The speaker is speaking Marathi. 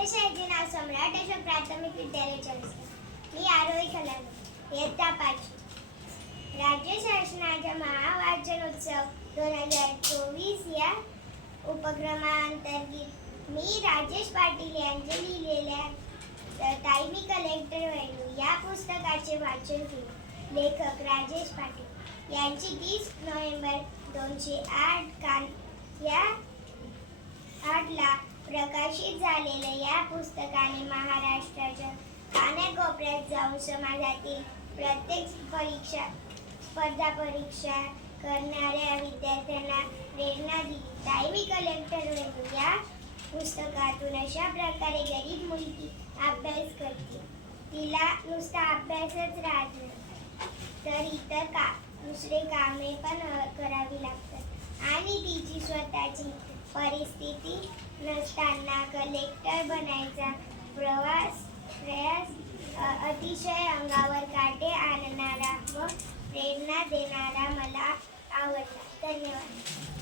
राज्यशाहीचे नाव सम्राट अशोक प्राथमिक विद्यालय चंद्रपूर. मी आरोही खलाने, इयत्ता 5. राज्य शासनाच्या महावाचनोत्सव 2024 या उपक्रमांतर्गत मी राजेश पाटील यांचे लिहिलेल्या ताई मी कलेक्टर व्हायलो या पुस्तकाचे वाचन केले. लेखक राजेश पाटील यांची 30 नोव्हेंबर 2008 ला प्रकाशित झालेल्या या पुस्तकाने महाराष्ट्राच्या कानाकोपऱ्यात जाऊन समाजातील प्रत्येक स्पर्धा परीक्षा करणाऱ्या विद्यार्थ्यांना प्रेरणा दिली. ताई मी कलेक्टर व्हायलो या पुस्तकातून अशा प्रकारे गरीब मुलगी अभ्यास करते. तिला नुसता अभ्यासच राहत नाही तर इतर दुसरे कामे पण करावी लागतात आणि तिची स्वतःची परिस्थिती नसताना कलेक्टर बनायचा प्रयास अतिशय अंगावर काटे आणणारा व प्रेरणा देणारा मला आवडला. धन्यवाद.